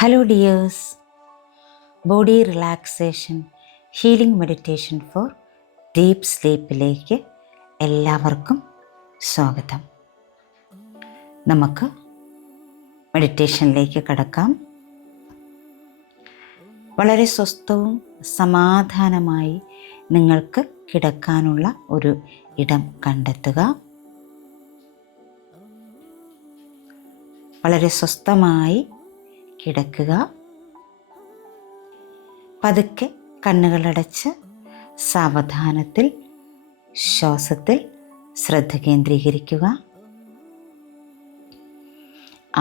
Hello dears, body relaxation healing meditation for deep സ്ലീപ്പിലേക്ക് എല്ലാവർക്കും സ്വാഗതം. നമുക്ക് മെഡിറ്റേഷനിലേക്ക് കടക്കാം. വളരെ സ്വസ്ഥവും സമാധാനമായി നിങ്ങൾക്ക് കിടക്കാനുള്ള ഒരു ഇടം കണ്ടെത്തുക. വളരെ സ്വസ്ഥമായി കിടക്കുക. പതുക്കെ കണ്ണുകളടച്ച് സാവധാനത്തിൽ ശ്വാസത്തിൽ ശ്രദ്ധ കേന്ദ്രീകരിക്കുക.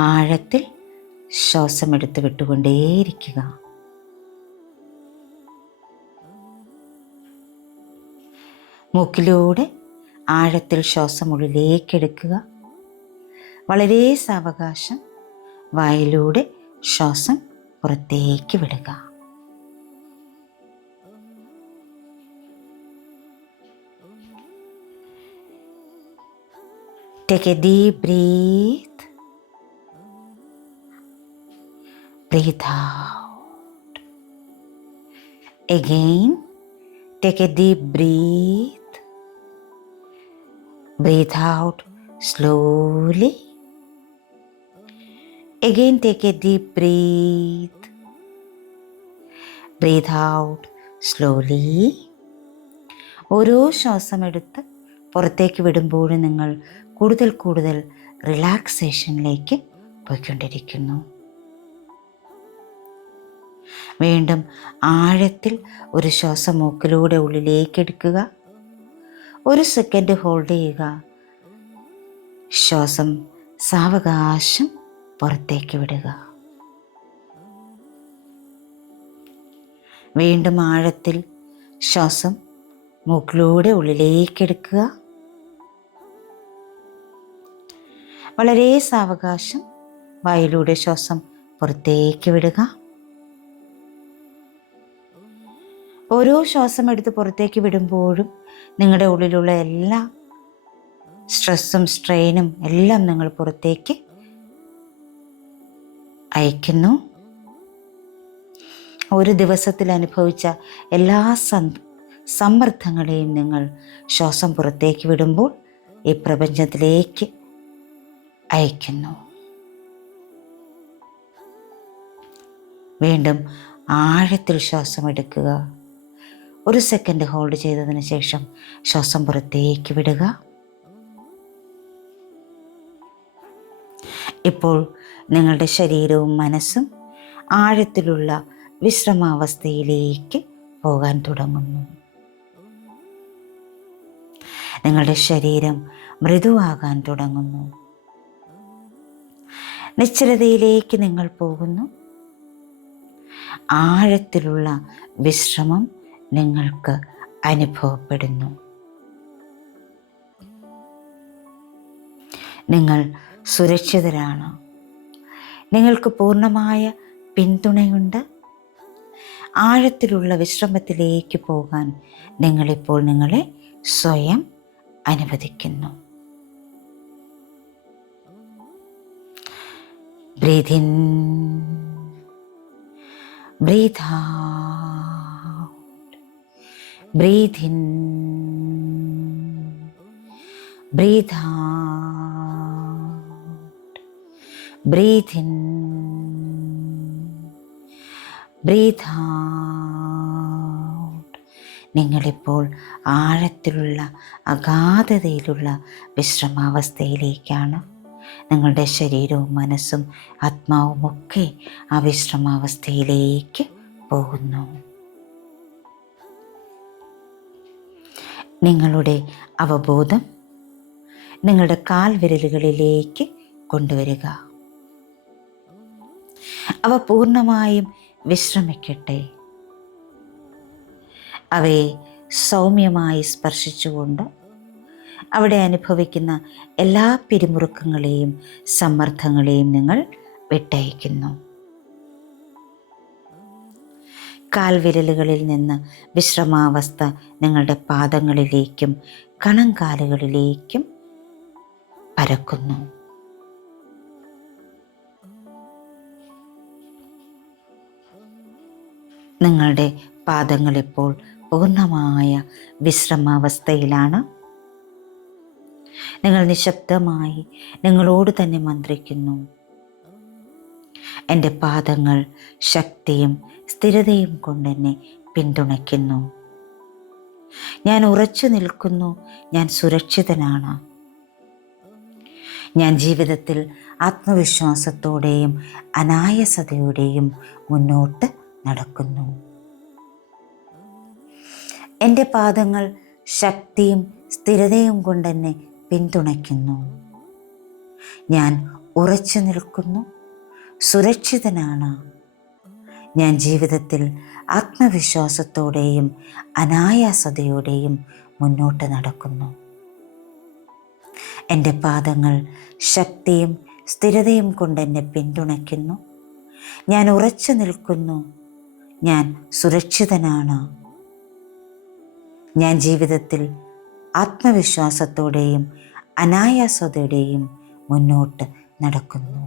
ആഴത്തിൽ ശ്വാസമെടുത്ത് വിട്ടുകൊണ്ടേയിരിക്കുക. മൂക്കിലൂടെ ആഴത്തിൽ ശ്വാസം ഉള്ളിലേക്കെടുക്കുക. വളരെ സാവകാശം വായിലൂടെ ശ്വാസം പുറത്തേക്ക് വിടുക. Take a deep breath. Breathe out. Again, take a deep breath. Breathe out slowly. Again, take a deep breath. Breathe out slowly. ഓരോ ശ്വാസം എടുത്ത് പുറത്തേക്ക് വിടുമ്പോഴും നിങ്ങൾ കൂടുതൽ കൂടുതൽ റിലാക്സേഷനിലേക്ക് പോയിക്കൊണ്ടിരിക്കുന്നു. വീണ്ടും ആഴത്തിൽ ഒരു ശ്വാസം മൂക്കിലൂടെ ഉള്ളിലേക്ക് എടുക്കുക. 1 സെക്കൻഡ് ഹോൾഡ് ചെയ്യുക. ശ്വാസം സാവകാശം പുറത്തേക്ക് വിടുക. വീണ്ടും ആഴത്തിൽ ശ്വാസം മൂക്കിലൂടെ ഉള്ളിലേക്ക് എടുക്കുക. വളരെ സാവകാശം വായിലൂടെ ശ്വാസം പുറത്തേക്ക് വിടുക. ഓരോ ശ്വാസം എടുത്ത് പുറത്തേക്ക് വിടുമ്പോഴും നിങ്ങളുടെ ഉള്ളിലുള്ള എല്ലാ സ്ട്രെസ്സും സ്ട്രെയിനും എല്ലാം നിങ്ങൾ പുറത്തേക്ക് അയക്കുന്നു. ഒരു ദിവസത്തിൽ അനുഭവിച്ച എല്ലാ സമ്മർദ്ദങ്ങളെയും നിങ്ങൾ ശ്വാസം പുറത്തേക്ക് വിടുമ്പോൾ ഈ പ്രപഞ്ചത്തിലേക്ക് അയക്കുന്നു. വീണ്ടും ആഴത്തിൽ ശ്വാസം എടുക്കുക. 1 സെക്കൻഡ് ഹോൾഡ് ചെയ്തതിന് ശേഷം ശ്വാസം പുറത്തേക്ക് വിടുക. ഇപ്പോൾ നിങ്ങളുടെ ശരീരവും മനസ്സും ആഴത്തിലുള്ള വിശ്രമാവസ്ഥയിലേക്ക് പോകാൻ തുടങ്ങുന്നു. നിങ്ങളുടെ ശരീരം മൃദുവാകാൻ തുടങ്ങുന്നു. നിശ്ചലതയിലേക്ക് നിങ്ങൾ പോകുന്നു. ആഴത്തിലുള്ള വിശ്രമം നിങ്ങൾക്ക് അനുഭവപ്പെടുന്നു. നിങ്ങൾ സുരക്ഷിതരാണ്. നിങ്ങൾക്ക് പൂർണ്ണമായ പിന്തുണയുണ്ട്. ആഴത്തിലുള്ള വിശ്രമത്തിലേക്ക് പോകാൻ നിങ്ങളിപ്പോൾ നിങ്ങളെ സ്വയം അനുവദിക്കുന്നു. Breathe in, breathe out, breathe in, breathe out, breathe in, breathe out. നിങ്ങളിപ്പോൾ ആഴത്തിലുള്ള അഗാധതയിലുള്ള വിശ്രമാവസ്ഥയിലേക്കാണ്. നിങ്ങളുടെ ശരീരവും മനസ്സും ആത്മാവും ഒക്കെ ആ വിശ്രമാവസ്ഥയിലേക്ക് പോകുന്നു. നിങ്ങളുടെ അവബോധം നിങ്ങളുടെ കാൽവിരലുകളിലേക്ക് കൊണ്ടുവരിക. അവ പൂർണ്ണമായും വിശ്രമിക്കട്ടെ. അവയെ സൗമ്യമായി സ്പർശിച്ചുകൊണ്ട് അവിടെ അനുഭവിക്കുന്ന എല്ലാ പിരിമുറുക്കങ്ങളെയും സമ്മർദ്ദങ്ങളെയും നിങ്ങൾ വിട്ടയക്കുന്നു. കാൽവിരലുകളിൽ നിന്ന് വിശ്രമാവസ്ഥ നിങ്ങളുടെ പാദങ്ങളിലേക്കും കണങ്കാലുകളിലേക്കും പരക്കുന്നു. നിങ്ങളുടെ പാദങ്ങളിപ്പോൾ പൂർണ്ണമായ വിശ്രമാവസ്ഥയിലാണ്. നിങ്ങൾ നിശബ്ദമായി നിങ്ങളോട് തന്നെ മന്ത്രിക്കുന്നു. എൻ്റെ പാദങ്ങൾ ശക്തിയും സ്ഥിരതയും കൊണ്ടെന്നെ പിന്തുണയ്ക്കുന്നു. ഞാൻ ഉറച്ചു നിൽക്കുന്നു. ഞാൻ സുരക്ഷിതനാണ്. ഞാൻ ജീവിതത്തിൽ ആത്മവിശ്വാസത്തോടെയും അനായാസതയോടെയും മുന്നോട്ട് നടക്കുന്നു. എൻ്റെ പാദങ്ങൾ ശക്തിയും സ്ഥിരതയും കൊണ്ടെന്നെ പിന്തുണയ്ക്കുന്നു. ഞാൻ ഉറച്ചു നിൽക്കുന്നു. സുരക്ഷിതനാണ്. ഞാൻ ജീവിതത്തിൽ ആത്മവിശ്വാസത്തോടെയും അനായാസതയോടെയും മുന്നോട്ട് നടക്കുന്നു. എൻ്റെ പാദങ്ങൾ ശക്തിയും സ്ഥിരതയും കൊണ്ടെന്നെ പിന്തുണയ്ക്കുന്നു. ഞാൻ ഉറച്ചു നിൽക്കുന്നു. ഞാൻ സുരക്ഷിതനാണ്. ഞാൻ ജീവിതത്തിൽ ആത്മവിശ്വാസത്തോടെയും അനായാസതയോടെയും മുന്നോട്ട് നടക്കുന്നു.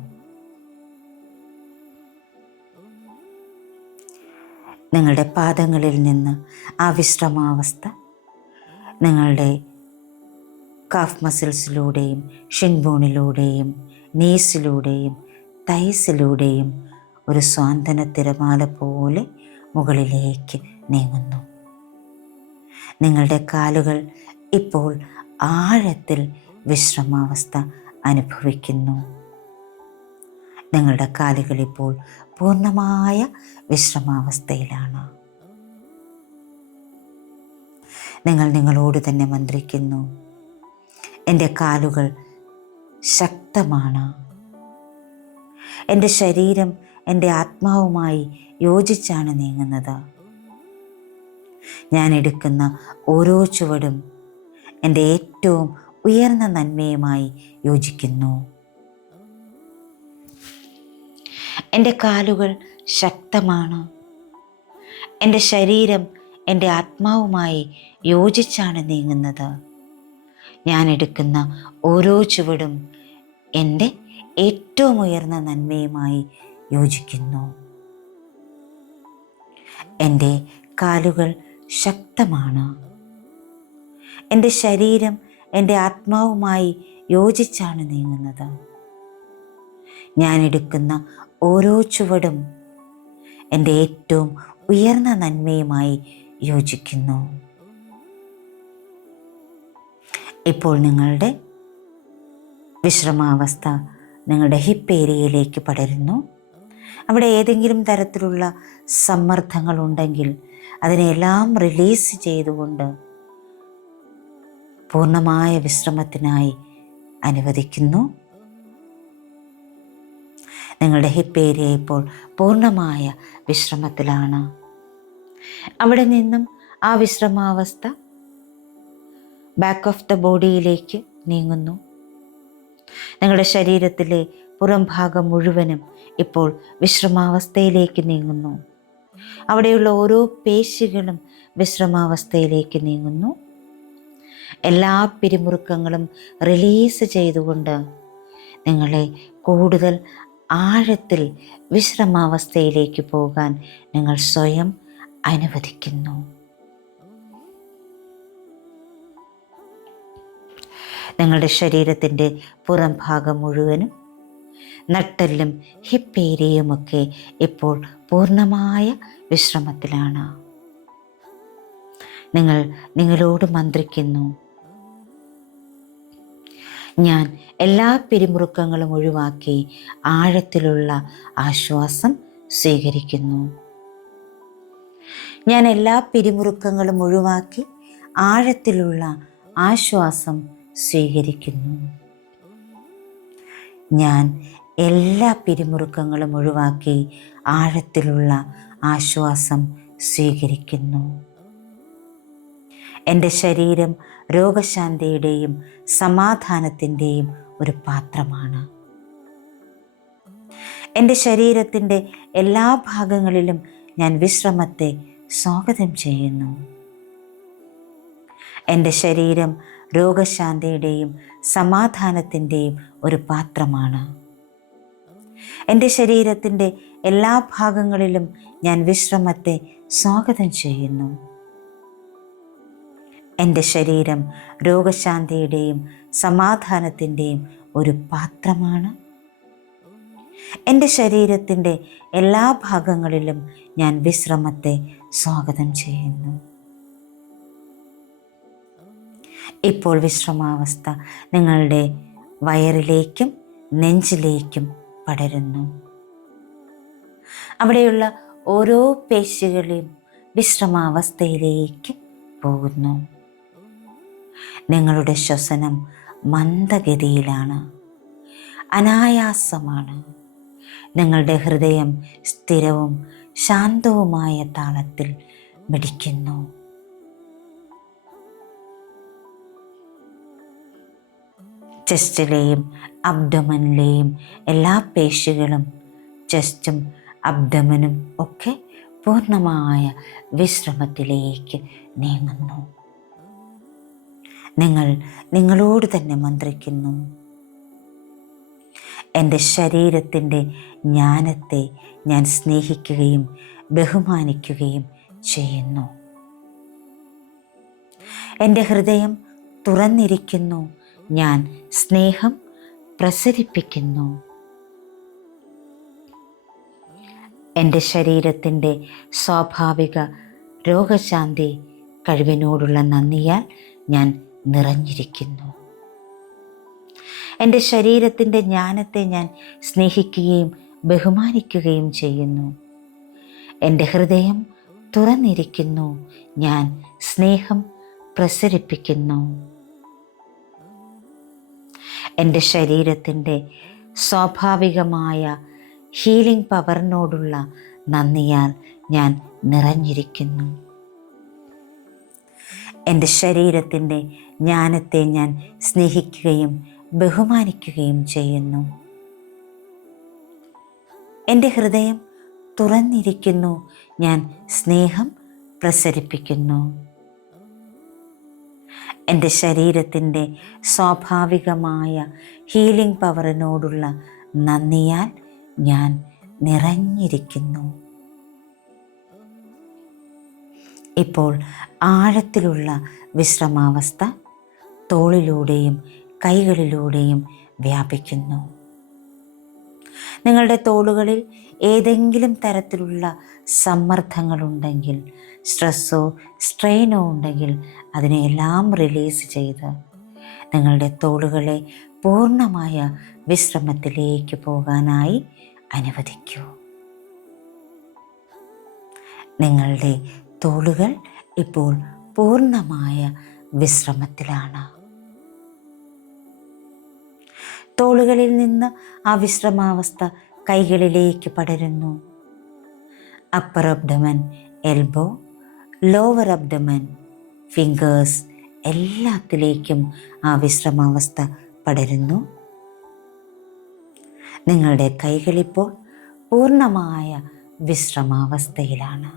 നിങ്ങളുടെ പാദങ്ങളിൽ നിന്ന് ആ വിശ്രമാവസ്ഥ നിങ്ങളുടെ കാഫ് മസിൽസിലൂടെയും ഷിൻബോണിലൂടെയും നീസിലൂടെയും തൈസിലൂടെയും ഒരു സ്വാന്തന തിരമാല പോലെ മുകളിലേക്ക് നീങ്ങുന്നു. നിങ്ങളുടെ കാലുകൾ ഇപ്പോൾ ആഴത്തിൽ വിശ്രമാവസ്ഥ അനുഭവിക്കുന്നു. നിങ്ങളുടെ കാലുകൾ ഇപ്പോൾ പൂർണ്ണമായ വിശ്രമാവസ്ഥയിലാണ്. നിങ്ങൾ നിങ്ങളോട് തന്നെ മന്ത്രിക്കുന്നു. എൻ്റെ കാലുകൾ ശക്തമാണ്. എൻ്റെ ശരീരം എൻ്റെ ആത്മാവുമായി യോജിച്ചാണ് നീങ്ങുന്നത്. ഞാൻ എടുക്കുന്ന ഓരോ ചുവടും എൻ്റെ ഏറ്റവും ഉയർന്ന നന്മയുമായി യോജിക്കുന്നു. എൻ്റെ കാലുകൾ ശക്തമാണ്. എൻ്റെ ശരീരം എൻ്റെ ആത്മാവുമായി യോജിച്ചാണ് നീങ്ങുന്നത്. ഞാൻ എടുക്കുന്ന ഓരോ ചുവടും എൻ്റെ ഏറ്റവും ഉയർന്ന നന്മയുമായി യോജിക്കുന്നു. എൻ്റെ കാലുകൾ ശക്തമാണ്. എൻ്റെ ശരീരം എൻ്റെ ആത്മാവുമായി യോജിച്ചാണ് നീങ്ങുന്നത്. ഞാൻ എടുക്കുന്ന ഓരോ ചുവടും എൻ്റെ ഏറ്റവും ഉയർന്ന നന്മയുമായി യോജിക്കുന്നു. ഇപ്പോൾ നിങ്ങളുടെ വിശ്രമാവസ്ഥ നിങ്ങളുടെ ഹിപ്പ് ഏരിയയിലേക്ക് പടരുന്നു. അവിടെ ഏതെങ്കിലും തരത്തിലുള്ള സമ്മർദ്ദങ്ങളുണ്ടെങ്കിൽ അതിനെല്ലാം റിലീസ് ചെയ്തുകൊണ്ട് പൂർണ്ണമായ വിശ്രമത്തിനായി അനുവദിക്കുന്നു. നിങ്ങളുടെ ഹിപ്പ് ഏരിയ ഇപ്പോൾ പൂർണ്ണമായ വിശ്രമത്തിലാണ്. അവിടെ നിന്നും ആ വിശ്രമാവസ്ഥ ബാക്ക് ഓഫ് ദ ബോഡിയിലേക്ക് നീങ്ങുന്നു. നിങ്ങളുടെ ശരീരത്തിലെ പുറം ഭാഗം മുഴുവനും ഇപ്പോൾ വിശ്രമാവസ്ഥയിലേക്ക് നീങ്ങുന്നു. അവിടെയുള്ള ഓരോ പേശികളും വിശ്രമാവസ്ഥയിലേക്ക് നീങ്ങുന്നു. എല്ലാ പിരിമുറുക്കങ്ങളും റിലീസ് ചെയ്തുകൊണ്ട് നിങ്ങളെ കൂടുതൽ ആഴത്തിൽ വിശ്രമാവസ്ഥയിലേക്ക് പോകാൻ നിങ്ങൾ സ്വയം അനുവദിക്കുന്നു. നിങ്ങളുടെ ശരീരത്തിൻ്റെ പുറം ഭാഗം മുഴുവനും നട്ടെല്ലും ഹിപ്പ് ഏരിയയുമൊക്കെ ഇപ്പോൾ പൂർണ്ണമായ വിശ്രമത്തിലാണ്. നിങ്ങൾ നിങ്ങളോട് മന്ത്രിക്കുന്നു. ഞാൻ എല്ലാ പിരിമുറുക്കങ്ങളും ഒഴിവാക്കി ആഴത്തിലുള്ള ആശ്വാസം സ്വീകരിക്കുന്നു. ഞാൻ എല്ലാ പിരിമുറുക്കങ്ങളും ഒഴിവാക്കി ആഴത്തിലുള്ള ആശ്വാസം സ്വീകരിക്കുന്നു. ഞാൻ എല്ലാ പിരിമുറുക്കങ്ങളും ഒഴിവാക്കി ആഴത്തിലുള്ള ആശ്വാസം സ്വീകരിക്കുന്നു. എൻ്റെ ശരീരം രോഗശാന്തിയുടെയും സമാധാനത്തിൻ്റെയും ഒരു പാത്രമാണ്. എൻ്റെ ശരീരത്തിൻ്റെ എല്ലാ ഭാഗങ്ങളിലും ഞാൻ വിശ്രമത്തെ സ്വാഗതം ചെയ്യുന്നു. എൻ്റെ ശരീരം രോഗശാന്തിയുടെയും സമാധാനത്തിൻ്റെയും ഒരു പാത്രമാണ്. എൻ്റെ ശരീരത്തിൻ്റെ എല്ലാ ഭാഗങ്ങളിലും ഞാൻ വിശ്രമത്തെ സ്വാഗതം ചെയ്യുന്നു. എൻ്റെ ശരീരം രോഗശാന്തിയുടെയും സമാധാനത്തിൻ്റെയും ഒരു പാത്രമാണ്. എൻ്റെ ശരീരത്തിൻ്റെ എല്ലാ ഭാഗങ്ങളിലും ഞാൻ വിശ്രമത്തെ സ്വാഗതം ചെയ്യുന്നു. ഇപ്പോൾ വിശ്രമാവസ്ഥ നിങ്ങളുടെ വയറിലേക്കും നെഞ്ചിലേക്കും പടരുന്നു. അവിടെയുള്ള ഓരോ പേശികളെയും വിശ്രമാവസ്ഥയിലേക്ക് പോകുന്നു. നിങ്ങളുടെ ശ്വസനം മന്ദഗതിയിലാണ്, അനായാസമാണ്. നിങ്ങളുടെ ഹൃദയം സ്ഥിരവും ശാന്തവുമായ താളത്തിൽ മിടിക്കുന്നു. ചെസ്റ്റിലെയും അബ്ഡമനിലെയും എല്ലാ പേശികളും, ചെസ്റ്റും അബ്ഡമനും ഒക്കെ പൂർണ്ണമായ വിശ്രമത്തിലേക്ക് നീങ്ങുന്നു. നിങ്ങൾ നിങ്ങളോട് തന്നെ മന്ത്രിക്കുന്നു. എൻ്റെ ശരീരത്തിൻ്റെ ജ്ഞാനത്തെ ഞാൻ സ്നേഹിക്കുകയും ബഹുമാനിക്കുകയും ചെയ്യുന്നു. എൻ്റെ ഹൃദയം തുറന്നിരിക്കുന്നു. ഞാൻ സ്നേഹം പ്രസരിപ്പിക്കുന്നു. എൻ്റെ ശരീരത്തിൻ്റെ സ്വാഭാവിക രോഗശാന്തി കഴിവിനോടുള്ള നന്ദിയാൽ ഞാൻ നിറഞ്ഞിരിക്കുന്നു. എൻ്റെ ശരീരത്തിൻ്റെ ജ്ഞാനത്തെ ഞാൻ സ്നേഹിക്കുകയും ബഹുമാനിക്കുകയും ചെയ്യുന്നു. എൻ്റെ ഹൃദയം തുറന്നിരിക്കുന്നു. ഞാൻ സ്നേഹം പ്രസരിപ്പിക്കുന്നു. എൻ്റെ ശരീരത്തിൻ്റെ സ്വാഭാവികമായ ഹീലിംഗ് പവറിനോടുള്ള നന്ദിയാൽ ഞാൻ നിറഞ്ഞിരിക്കുന്നു. എൻ്റെ ശരീരത്തിൻ്റെ ജ്ഞാനത്തെ ഞാൻ സ്നേഹിക്കുകയും ബഹുമാനിക്കുകയും ചെയ്യുന്നു. എൻ്റെ ഹൃദയം തുറന്നിരിക്കുന്നു. ഞാൻ സ്നേഹം പ്രസരിപ്പിക്കുന്നു. എൻ്റെ ശരീരത്തിൻ്റെ സ്വാഭാവികമായ ഹീലിംഗ് പവറിനോടുള്ള നന്ദിയാൽ ഞാൻ നിറഞ്ഞിരിക്കുന്നു. ഇപ്പോൾ ആഴത്തിലുള്ള വിശ്രമാവസ്ഥ തോളിലൂടെയും കൈകളിലൂടെയും വ്യാപിക്കുന്നു. നിങ്ങളുടെ തോളുകളിൽ ഏതെങ്കിലും തരത്തിലുള്ള സമ്മർദ്ദങ്ങളുണ്ടെങ്കിൽ, സ്ട്രെസ്സോ സ്ട്രെയിനോ ഉണ്ടെങ്കിൽ അതിനെല്ലാം റിലീസ് ചെയ്ത് നിങ്ങളുടെ തോളുകളെ പൂർണ്ണമായ വിശ്രമത്തിലേക്ക് പോകാനായി അനുവദിക്കൂ. നിങ്ങളുടെ തോളുകൾ ഇപ്പോൾ പൂർണ്ണമായ വിശ്രമത്തിലാണ്. തോളുകളിൽ നിന്ന് ആ വിശ്രമാവസ്ഥ കൈകളിലേക്ക് പടരുന്നു. Upper abdomen, elbow, lower abdomen, fingers എല്ലാത്തിലേക്കും ആ വിശ്രമാവസ്ഥ പടരുന്നു. നിങ്ങളുടെ കൈകളിപ്പോൾ പൂർണ്ണമായ വിശ്രമാവസ്ഥയിലാണ്.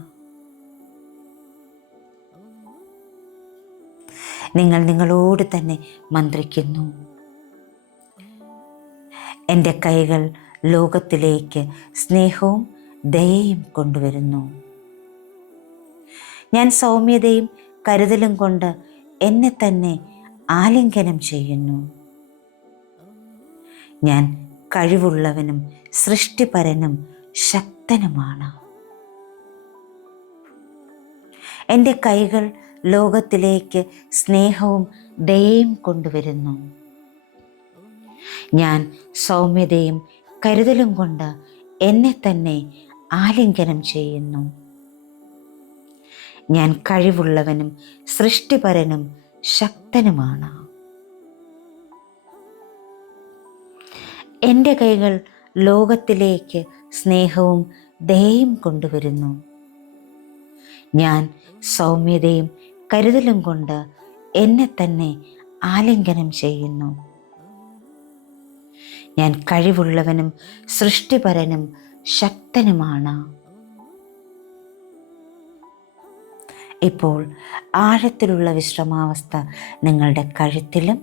നിങ്ങൾ നിങ്ങളോട് തന്നെ മന്ത്രിക്കുന്നു. എൻ്റെ കൈകൾ ലോകത്തിലേക്ക് സ്നേഹവും ദയയും കൊണ്ടുവരുന്നു. ഞാൻ സൗമ്യതയും കരുതലും കൊണ്ട് എന്നെ തന്നെ ആലിംഗനം ചെയ്യുന്നു. ഞാൻ കഴിവുള്ളവനും സൃഷ്ടിപരനും ശക്തനുമാണ്. എൻ്റെ കൈകൾ ലോകത്തിലേക്ക് സ്നേഹവും ദയയും കൊണ്ടുവരുന്നു. ഞാൻ സൗമ്യതയും കരുതലും കൊണ്ട് എന്നെ തന്നെ ആലിംഗനം ചെയ്യുന്നു. ഞാൻ കഴിവുള്ളവനും സൃഷ്ടിപരനും ശക്തനുമാണ്. എൻ്റെ കൈകൾ ലോകത്തിലേക്ക് സ്നേഹവും ദയയും കൊണ്ടുവരുന്നു. ഞാൻ സൗമ്യതയും കരുതലും കൊണ്ട് എന്നെ തന്നെ ആലിംഗനം ചെയ്യുന്നു. ഞാൻ കഴിവുള്ളവനും സൃഷ്ടിപരനും ശക്തനുമാണ്. ഇപ്പോൾ ആഴത്തിലുള്ള വിശ്രമാവസ്ഥ നിങ്ങളുടെ കഴുത്തിലും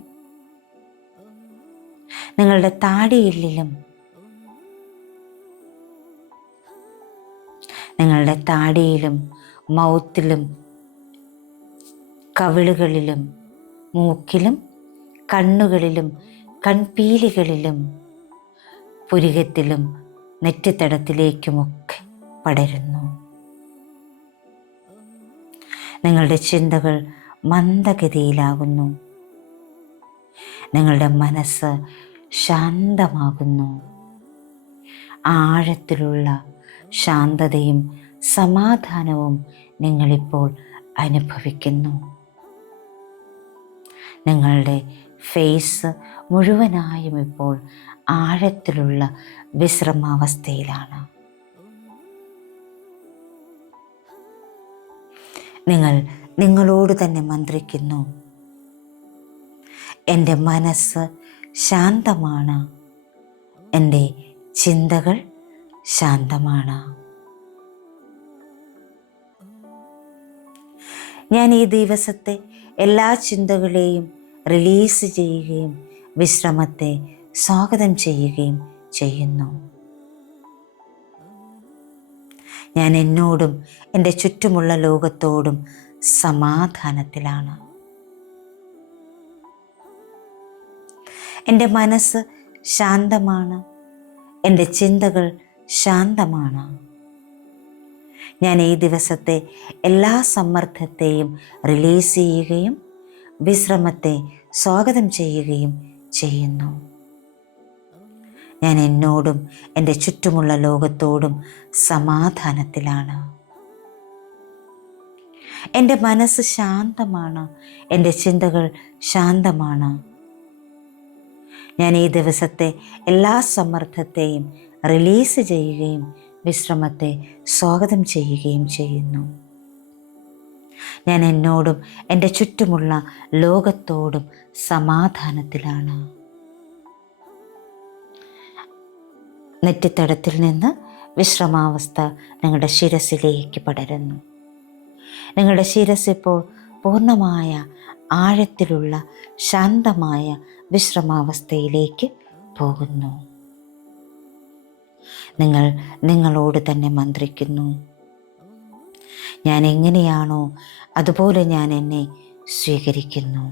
നിങ്ങളുടെ താടിയെല്ലിലും നിങ്ങളുടെ താടിയിലും മൗത്തിലും കവിളുകളിലും മൂക്കിലും കണ്ണുകളിലും കൺപീലികളിലും പുരികത്തിലും നെറ്റിത്തടത്തിലേക്കുമൊക്കെ പടരുന്നു. നിങ്ങളുടെ ചിന്തകൾ മന്ദഗതിയിലാകുന്നു. നിങ്ങളുടെ മനസ്സ് ശാന്തമാകുന്നു. ആഴത്തിലുള്ള ശാന്തതയും സമാധാനവും നിങ്ങളിപ്പോൾ അനുഭവിക്കുന്നു. നിങ്ങളുടെ ഫേസ് മുഴുവനായും ഇപ്പോൾ ആഴത്തിലുള്ള വിശ്രമാവസ്ഥയിലാണ്. നിങ്ങൾ നിങ്ങളോട് തന്നെ മന്ത്രിക്കുന്നു, എൻ്റെ മനസ്സ് ശാന്തമാണ്, എൻ്റെ ചിന്തകൾ ശാന്തമാണ്. ഞാൻ ഈ ദിവസത്തെ എല്ലാ ചിന്തകളെയും റിലീസ് ചെയ്യുകയും വിശ്രമത്തെ സ്വാഗതം ചെയ്യുകയും ചെയ്യുന്നു. ഞാൻ എന്നോടും എൻ്റെ ചുറ്റുമുള്ള ലോകത്തോടും സമാധാനത്തിലാണ്. എൻ്റെ മനസ്സ് ശാന്തമാണ്, എൻ്റെ ചിന്തകൾ ശാന്തമാണ്. ഞാൻ ഈ ദിവസത്തെ എല്ലാ സമ്മർദ്ദത്തെയും റിലീസ് ചെയ്യുകയും വിശ്രമത്തെ സ്വാഗതം ചെയ്യുകയും ചെയ്യുന്നു. ഞാൻ എന്നോടും എൻ്റെ ചുറ്റുമുള്ള ലോകത്തോടും സമാധാനത്തിലാണ്. എൻ്റെ മനസ്സ് ശാന്തമാണ്, എൻ്റെ ചിന്തകൾ ശാന്തമാണ്. ഞാൻ ഈ ദിവസത്തെ എല്ലാ സമ്മർദ്ദത്തെയും റിലീസ് ചെയ്യുകയും വിശ്രമത്തെ സ്വാഗതം ചെയ്യുകയും ചെയ്യുന്നു. ഞാൻ എന്നോടും എൻ്റെ ചുറ്റുമുള്ള ലോകത്തോടും സമാധാനത്തിലാണ്. നെറ്റിത്തടത്തിൽ നിന്ന് വിശ്രമാവസ്ഥ നിങ്ങളുടെ ശിരസിലേക്ക് പടരുന്നു. നിങ്ങളുടെ ശിരസ് ഇപ്പോൾ പൂർണ്ണമായ ആഴത്തിലുള്ള ശാന്തമായ വിശ്രമാവസ്ഥയിലേക്ക് പോകുന്നു. നിങ്ങൾ നിങ്ങളോട് തന്നെ മന്ത്രിക്കുന്നു, ഞാൻ എങ്ങനെയാണോ അതുപോലെ ഞാൻ എന്നെ സ്വീകരിക്കുന്നു.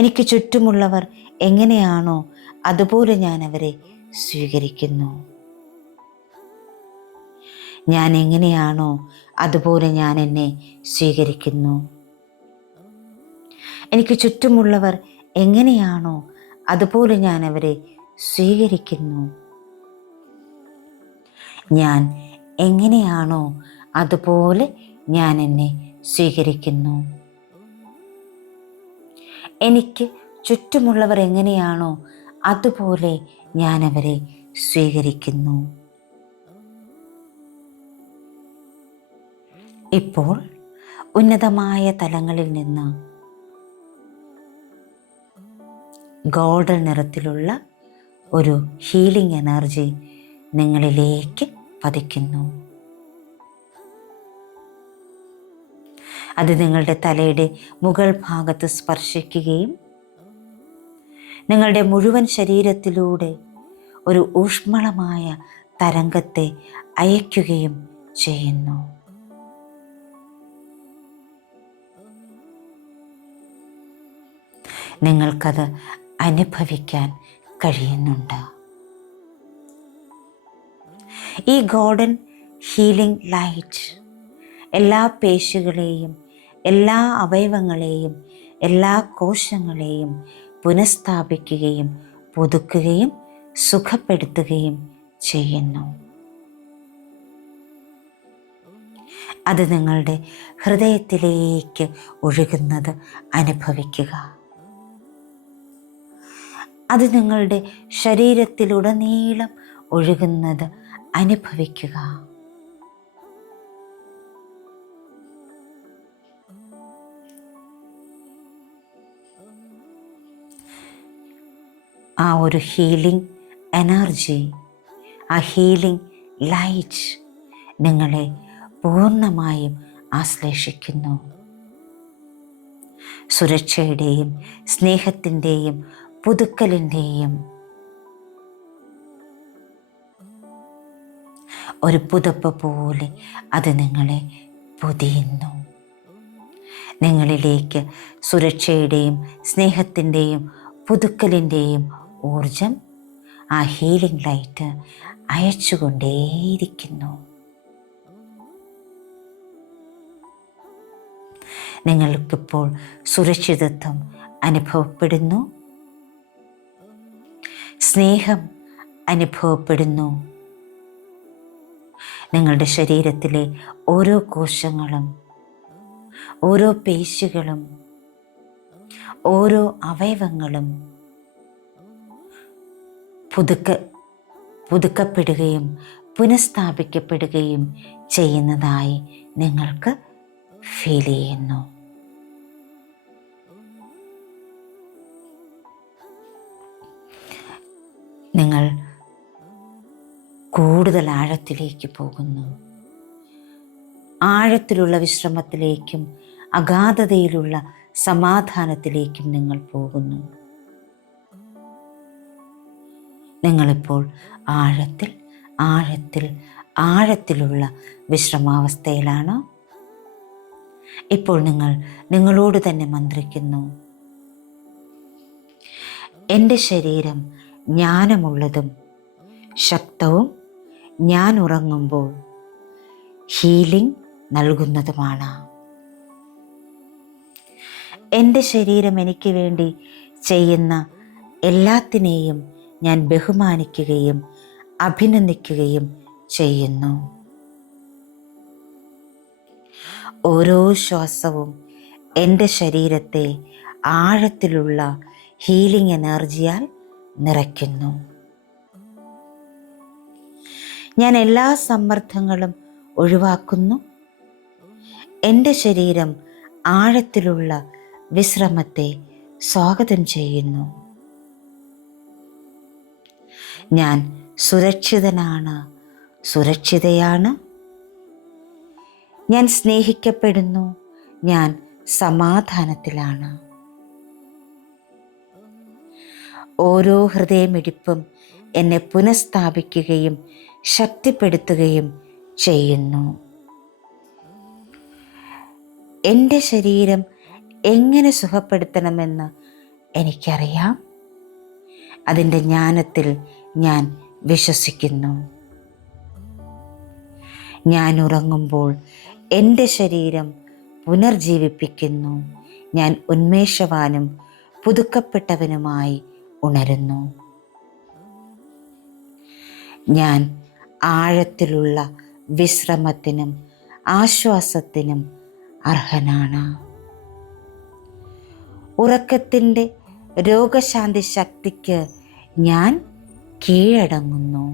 എനിക്ക് ചുറ്റുമുള്ളവർ എങ്ങനെയാണോ അതുപോലെ ഞാൻ അവരെ സ്വീകരിക്കുന്നു. ഞാൻ എങ്ങനെയാണോ അതുപോലെ ഞാൻ എന്നെ സ്വീകരിക്കുന്നു. എനിക്ക് ചുറ്റുമുള്ളവർ എങ്ങനെയാണോ അതുപോലെ ഞാൻ അവരെ സ്വീകരിക്കുന്നു. ഞാൻ എങ്ങനെയാണോ അതുപോലെ ഞാൻ എന്നെ സ്വീകരിക്കുന്നു. എനിക്ക് ചുറ്റുമുള്ളവർ എങ്ങനെയാണോ അതുപോലെ ഞാൻ അവരെ സ്വീകരിക്കുന്നു. ഇപ്പോൾ ഉന്നതമായ തലങ്ങളിൽ നിന്ന് ഗോൾഡൻ നിറത്തിലുള്ള ഒരു ഹീലിംഗ് എനർജി നിങ്ങളിലേക്ക് പതിക്കുന്നു. അത് നിങ്ങളുടെ തലയുടെ മുകൾ ഭാഗത്ത് സ്പർശിക്കുകയും നിങ്ങളുടെ മുഴുവൻ ശരീരത്തിലൂടെ ഒരു ഊഷ്മളമായ തരംഗത്തെ അയക്കുകയും ചെയ്യുന്നു. നിങ്ങൾക്കത് അനുഭവിക്കാൻ കഴിയുന്നുണ്ട്. ഈ ഗോൾഡൻ ഹീലിംഗ് ലൈറ്റ് എല്ലാ പേശികളെയും എല്ലാ അവയവങ്ങളെയും എല്ലാ കോശങ്ങളെയും പുനഃസ്ഥാപിക്കുകയും പുതുക്കുകയും സുഖപ്പെടുത്തുകയും ചെയ്യുന്നു. അത് നിങ്ങളുടെ ഹൃദയത്തിലേക്ക് ഒഴുകുന്നത് അനുഭവിക്കുക. അത് നിങ്ങളുടെ ശരീരത്തിലുടനീളം ഒഴുകുന്നത് അനുഭവിക്കുക. ആ ഒരു ഹീലിംഗ് എനർജി, ആ ഹീലിംഗ് ലൈറ്റ് നിങ്ങളെ പൂർണ്ണമായും ആശ്ലേഷിക്കുന്നു. സുരക്ഷയുടെയും സ്നേഹത്തിൻ്റെയും പുതുക്കലിൻ്റെയും ഒരു പുതപ്പ് പോലെ അത് നിങ്ങളെ പൊതിയുന്നു. നിങ്ങളിലേക്ക് സുരക്ഷയുടെയും സ്നേഹത്തിൻ്റെയും പുതുക്കലിൻ്റെയും ഊർജം ആ ഹീലിംഗ് ലൈറ്റ് അയച്ചുകൊണ്ടേയിരിക്കുന്നു. നിങ്ങൾക്കിപ്പോൾ സുരക്ഷിതത്വം അനുഭവപ്പെടുന്നു, സ്നേഹം അനുഭവപ്പെടുന്നു. നിങ്ങളുടെ ശരീരത്തിലെ ഓരോ കോശങ്ങളും, ഓരോ പേശികളും, ഓരോ അവയവങ്ങളും പുതുക്കപ്പെടുകയും പുനഃസ്ഥാപിക്കപ്പെടുകയും ചെയ്യുന്നതായി നിങ്ങൾക്ക് ഫീൽ ചെയ്യുന്നു. നിങ്ങൾ കൂടുതൽ ആഴത്തിലേക്ക് പോകുന്നു. ആഴത്തിലുള്ള വിശ്രമത്തിലേക്കും അഗാധതയിലുള്ള സമാധാനത്തിലേക്കും നിങ്ങൾ പോകുന്നു. നിങ്ങളിപ്പോൾ ആഴത്തിൽ ആഴത്തിൽ ആഴത്തിലുള്ള വിശ്രമാവസ്ഥയിലാണോ? ഇപ്പോൾ നിങ്ങൾ നിങ്ങളോട് തന്നെ മന്ത്രിക്കുന്നു, എൻ്റെ ശരീരം ജ്ഞാനമുള്ളതും ശക്തവും ഞാൻ ഉറങ്ങുമ്പോൾ ഹീലിംഗ് നൽകുന്നതുമാണ്. എൻ്റെ ശരീരം എനിക്ക് വേണ്ടി ചെയ്യുന്ന എല്ലാത്തിനെയും ഞാൻ ബഹുമാനിക്കുകയും അഭിനന്ദിക്കുകയും ചെയ്യുന്നു. ഓരോ ശ്വാസവും എൻ്റെ ശരീരത്തെ ആഴത്തിലുള്ള ഹീലിംഗ് എനർജിയാൽ നിറയ്ക്കുന്നു. ഞാൻ എല്ലാ സമ്മർദ്ദങ്ങളും ഒഴിവാക്കുന്നു. എൻ്റെ ശരീരം ആഴത്തിലുള്ള വിശ്രമത്തെ സ്വാഗതം ചെയ്യുന്നു. ഞാൻ സുരക്ഷിതനാണ്, സുരക്ഷിതയാണ്. ഞാൻ സ്നേഹിക്കപ്പെടുന്നു, ഞാൻ സമാധാനത്തിലാണ്. ഓരോ ഹൃദയമിടിപ്പും എന്നെ പുനഃസ്ഥാപിക്കുകയും ശക്തിപ്പെടുത്തുകയും ചെയ്യുന്നു. എൻ്റെ ശരീരം എങ്ങനെ സുഖപ്പെടുത്തണമെന്ന് എനിക്കറിയാം. അതിൻ്റെ ജ്ഞാനത്തിൽ ഞാൻ വിശ്വസിക്കുന്നു. ഞാൻ ഉറങ്ങുമ്പോൾ എൻ്റെ ശരീരം പുനർജീവിപ്പിക്കുന്നു. ഞാൻ ഉന്മേഷവാനും പുതുക്കപ്പെട്ടവനുമായി ഉണരുന്നു. ഞാൻ ആഴത്തിലുള്ള വിശ്രമത്തിനും ആശ്വാസത്തിനും അർഹനാണ്. ഉറക്കത്തിൻ്റെ രോഗശാന്തി ശക്തിക്ക് ഞാൻ കീഴടങ്ങുന്നു.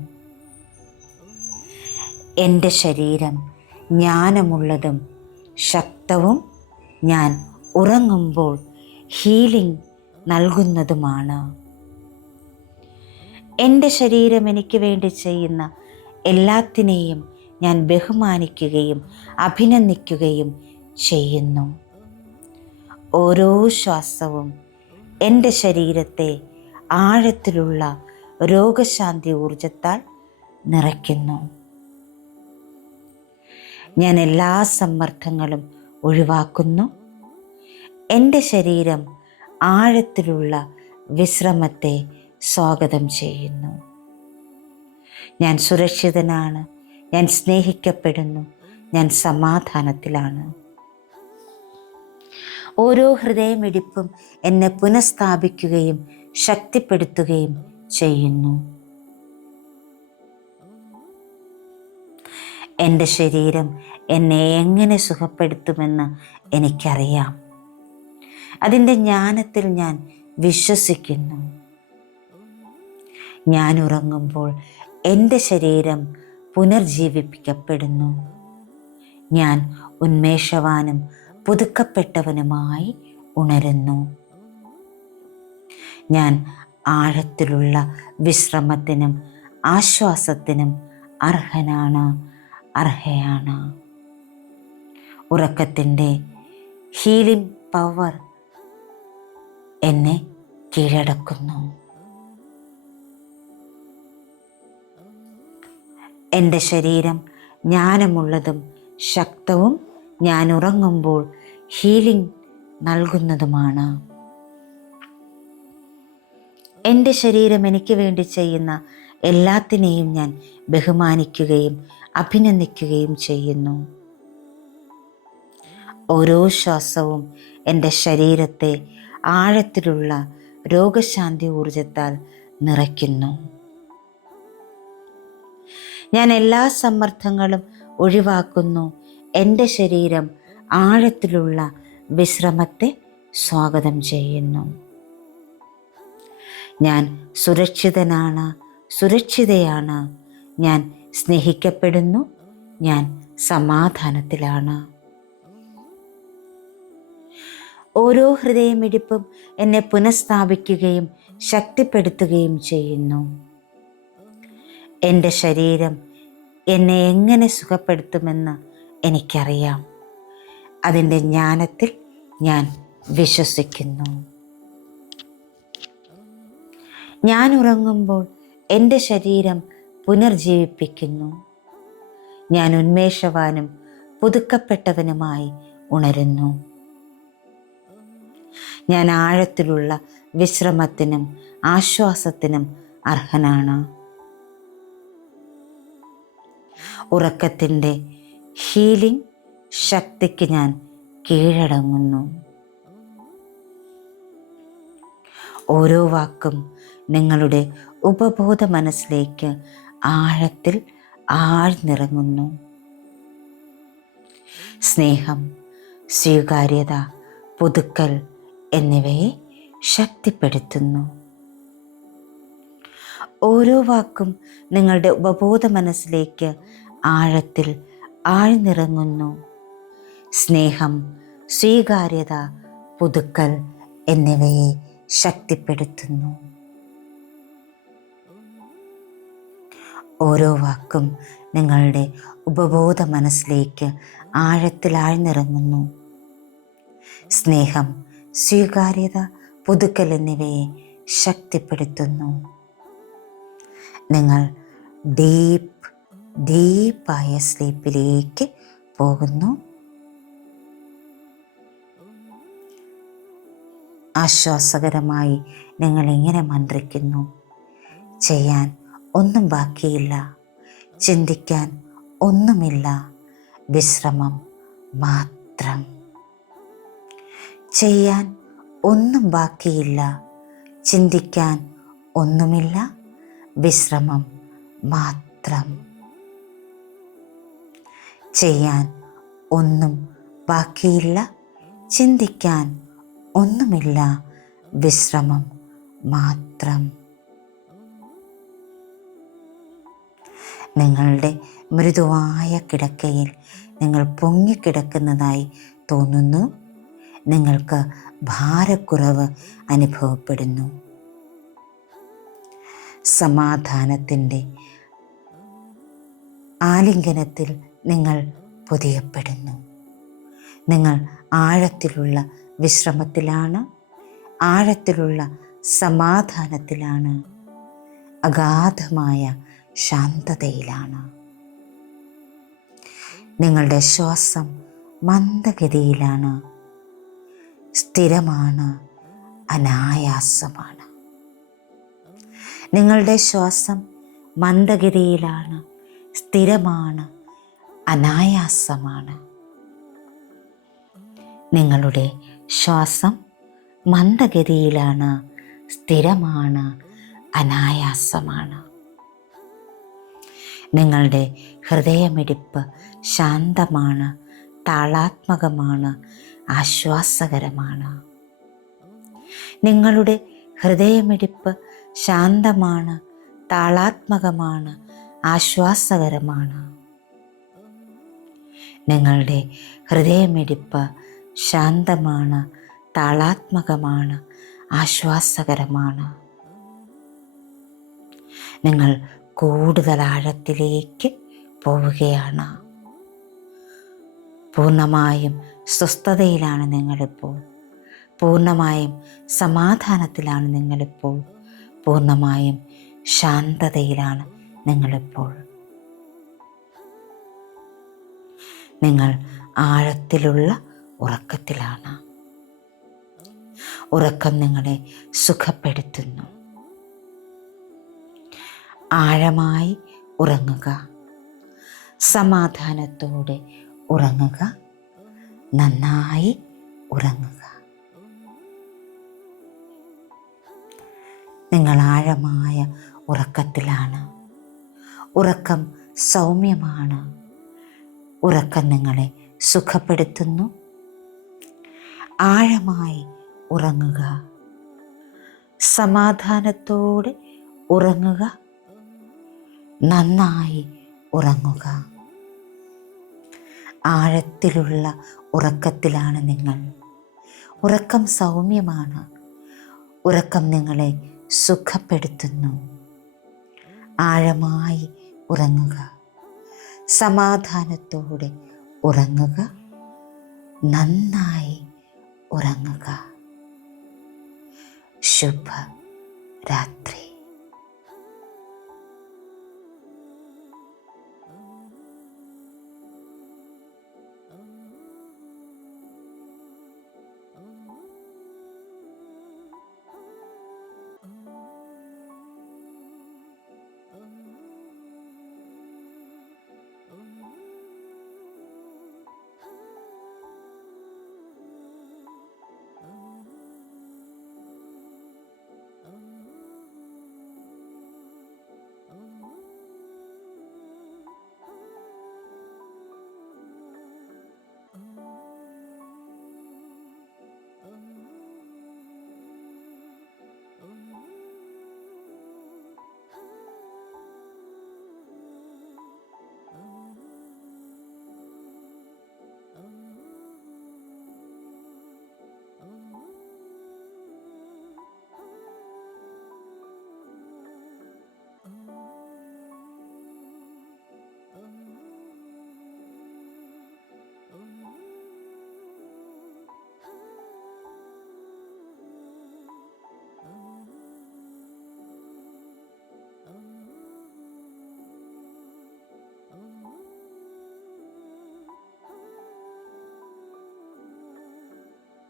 എൻ്റെ ശരീരം ജ്ഞാനമുള്ളതും ശക്തവും ഞാൻ ഉറങ്ങുമ്പോൾ ഹീലിംഗ് നൽകുന്നതുമാണ്. എൻ്റെ ശരീരം എനിക്ക് വേണ്ടി ചെയ്യുന്ന എല്ലാത്തിനെയും ഞാൻ ബഹുമാനിക്കുകയും അഭിനന്ദിക്കുകയും ചെയ്യുന്നു. ഓരോ ശ്വാസവും എൻ്റെ ശരീരത്തെ ആഴത്തിലുള്ള രോഗശാന്തി ഊർജത്താൽ നിറയ്ക്കുന്നു. ഞാൻ എല്ലാ സമ്മർദ്ദങ്ങളും ഒഴിവാക്കുന്നു. എൻ്റെ ശരീരം ആഴത്തിലുള്ള വിശ്രമത്തെ സ്വാഗതം ചെയ്യുന്നു. ഞാൻ സുരക്ഷിതനാണ്, ഞാൻ സ്നേഹിക്കപ്പെടുന്നു, ഞാൻ സമാധാനത്തിലാണ്. ഓരോ ഹൃദയമിടിപ്പും എന്നെ പുനഃസ്ഥാപിക്കുകയും ശക്തിപ്പെടുത്തുകയും ചെയ്യുന്നു. എൻ്റെ ശരീരം എന്നെ എങ്ങനെ സുഖപ്പെടുത്തുമെന്ന് എനിക്കറിയാം. അതിൻ്റെ ജ്ഞാനത്തിൽ ഞാൻ വിശ്വസിക്കുന്നു. ഞാൻ ഉറങ്ങുമ്പോൾ എൻ്റെ ശരീരം പുനർജീവിപ്പിക്കപ്പെടുന്നു. ഞാൻ ഉന്മേഷവാനും പുതുക്കപ്പെട്ടവനുമായി ഉണരുന്നു. ഞാൻ ആഴത്തിലുള്ള വിശ്രമത്തിനും ആശ്വാസത്തിനും അർഹയാണ്. ഉറക്കത്തിൻ്റെ ഹീലിംഗ് പവർ എന്നെ കീഴടക്കുന്നു. എൻ്റെ ശരീരം ജ്ഞാനമുള്ളതും ശക്തവും ഞാൻ ഉറങ്ങുമ്പോൾ ഹീലിംഗ് നൽകുന്നതുമാണ്. എൻ്റെ ശരീരം എനിക്ക് വേണ്ടി ചെയ്യുന്ന എല്ലാത്തിനെയും ഞാൻ ബഹുമാനിക്കുകയും അഭിനന്ദിക്കുകയും ചെയ്യുന്നു. ഓരോ ശ്വാസവും എൻ്റെ ശരീരത്തെ ആഴത്തിലുള്ള രോഗശാന്തി ഊർജത്താൽ നിറയ്ക്കുന്നു. ഞാൻ എല്ലാ സമ്മർദ്ദങ്ങളും ഒഴിവാക്കുന്നു. എൻ്റെ ശരീരം ആഴത്തിലുള്ള വിശ്രമത്തെ സ്വാഗതം ചെയ്യുന്നു. ഞാൻ സുരക്ഷിതയാണ്. ഞാൻ സ്നേഹിക്കപ്പെടുന്നു. ഞാൻ സമാധാനത്തിലാണ്. ഓരോ ഹൃദയമിടിപ്പും എന്നെ പുനഃസ്ഥാപിക്കുകയും ശക്തിപ്പെടുത്തുകയും ചെയ്യുന്നു. എൻ്റെ ശരീരം എന്നെ എങ്ങനെ സുഖപ്പെടുത്തുമെന്ന് എനിക്കറിയാം. അതിൻ്റെ ജ്ഞാനത്തിൽ ഞാൻ വിശ്വസിക്കുന്നു. ഞാൻ ഉറങ്ങുമ്പോൾ എൻ്റെ ശരീരം പുനർജീവിപ്പിക്കുന്നു. ഞാൻ ഉന്മേഷവാനും പുതുക്കപ്പെട്ടവനുമായി ഉണരുന്നു. ഞാൻ ആഴത്തിലുള്ള വിശ്രമത്തിനും ആശ്വാസത്തിനും അർഹനാണ്. ഉറക്കത്തിൻ്റെ ഹീലിംഗ് ശക്തിക്ക് ഞാൻ കീഴടങ്ങുന്നു. ഓരോ വാക്കും നിങ്ങളുടെ ഉപബോധ മനസ്സിലേക്ക് ആഴത്തിൽ ആഴ്ന്നിറങ്ങുന്നു. സ്നേഹം, സ്വീകാര്യത, പുതുക്കൽ എന്നിവയെ ശക്തിപ്പെടുത്തുന്നു. ഓരോ വാക്കും നിങ്ങളുടെ ഉപബോധ മനസ്സിലേക്ക് ആഴത്തിൽ ആഴ്ന്നിറങ്ങുന്നു. സ്നേഹം, സ്വീകാര്യത, പുതുക്കൽ എന്നിവയെ ശക്തിപ്പെടുത്തുന്നു. ഓരോ വാക്കും നിങ്ങളുടെ ഉപബോധ മനസ്സിലേക്ക് ആഴത്തിൽ ആഴ്ന്നിറങ്ങുന്നു. സ്നേഹം, സ്വീകാര്യത, പുതുക്കൽ എന്നിവയെ ശക്തിപ്പെടുത്തുന്നു. നിങ്ങൾ ഡീപ്പായ സ്ലീപ്പിലേക്ക് പോകുന്നു. ആശ്വാസകരമായി നിങ്ങൾ ഇങ്ങനെ മന്ത്രിക്കുന്നു: ചെയ്യാൻ ഒന്നും ബാക്കിയില്ല, ചിന്തിക്കാൻ ഒന്നുമില്ല, വിശ്രമം മാത്രം. ചെയ്യാൻ ഒന്നും ബാക്കിയില്ല, ചിന്തിക്കാൻ ഒന്നുമില്ല, വിശ്രമം മാത്രം. ചെയ്യാൻ ഒന്നും ബാക്കിയില്ല, ചിന്തിക്കാൻ ഒന്നുമില്ല, വിശ്രമം മാത്രം. നിങ്ങളുടെ മൃദുവായ കിടക്കയിൽ നിങ്ങൾ പൊങ്ങിക്കിടക്കുന്നതായി തോന്നുന്നു. നിങ്ങൾക്ക് ഭാരക്കുറവ് അനുഭവപ്പെടുന്നു. സമാധാനത്തിൻ്റെ ആലിംഗനത്തിൽ നിങ്ങൾ പൊതിയപ്പെടുന്നു. നിങ്ങൾ ആഴത്തിലുള്ള വിശ്രമത്തിലാണ്, ആഴത്തിലുള്ള സമാധാനത്തിലാണ്, അഗാധമായ ശാന്തതയിലാണ്. നിങ്ങളുടെ ശ്വാസം മന്ദഗതിയിലാണ്, സ്ഥിരമാണ്, അനായാസമാണ്. നിങ്ങളുടെ ശ്വാസം മന്ദഗതിയിലാണ്, സ്ഥിരമാണ്, അനായാസമാണ്. നിങ്ങളുടെ ശ്വാസം മന്ദഗതിയിലാണ്, സ്ഥിരമാണ്, അനായാസമാണ്. നിങ്ങളുടെ ഹൃദയമിടിപ്പ് ശാന്തമാണ്, താളാത്മകമാണ്, ആശ്വാസകരമാണ്. നിങ്ങളുടെ ഹൃദയമിടിപ്പ് ശാന്തമാണ്, താളാത്മകമാണ്, ആശ്വാസകരമാണ്. നിങ്ങളുടെ ഹൃദയമിടിപ്പ് ശാന്തമാണ്, താളാത്മകമാണ്, ആശ്വാസകരമാണ്. നിങ്ങൾ കൂടുതൽ ആഴത്തിലേക്ക് പോവുകയാണ്. പൂർണ്ണമായും സ്വസ്ഥതയിലാണ് നിങ്ങളിപ്പോൾ. പൂർണ്ണമായും സമാധാനത്തിലാണ് നിങ്ങളിപ്പോൾ. പൂർണ്ണമായും ശാന്തതയിലാണ് നിങ്ങളിപ്പോൾ. നിങ്ങൾ ആഴത്തിലുള്ള ഉറക്കത്തിലാണ്. ഉറക്കം നിങ്ങളെ സുഖപ്പെടുത്തുന്നു. ആഴമായി ഉറങ്ങുക, സമാധാനത്തോടെ ഉറങ്ങുക, നന്നായി ഉറങ്ങുക. നിങ്ങൾ ആഴമായ ഉറക്കത്തിലാണ്. ഉറക്കം സൗമ്യമാണ്. ഉറക്കം നിങ്ങളെ സുഖപ്പെടുത്തുന്നു. ആഴമായി ഉറങ്ങുക, സമാധാനത്തോടെ ഉറങ്ങുക, നന്നായി ഉറങ്ങുക. ആഴത്തിലുള്ള ഉറക്കത്തിലാണ് നിങ്ങൾ. ഉറക്കം സൗമ്യമാണ്. ഉറക്കം നിങ്ങളെ സുഖപ്പെടുത്തുന്നു. ആഴമായി ഉറങ്ങുക, സമാധാനത്തോടെ ഉറങ്ങുക, നന്നായി ഉറങ്ങുക. ശുഭരാത്രി.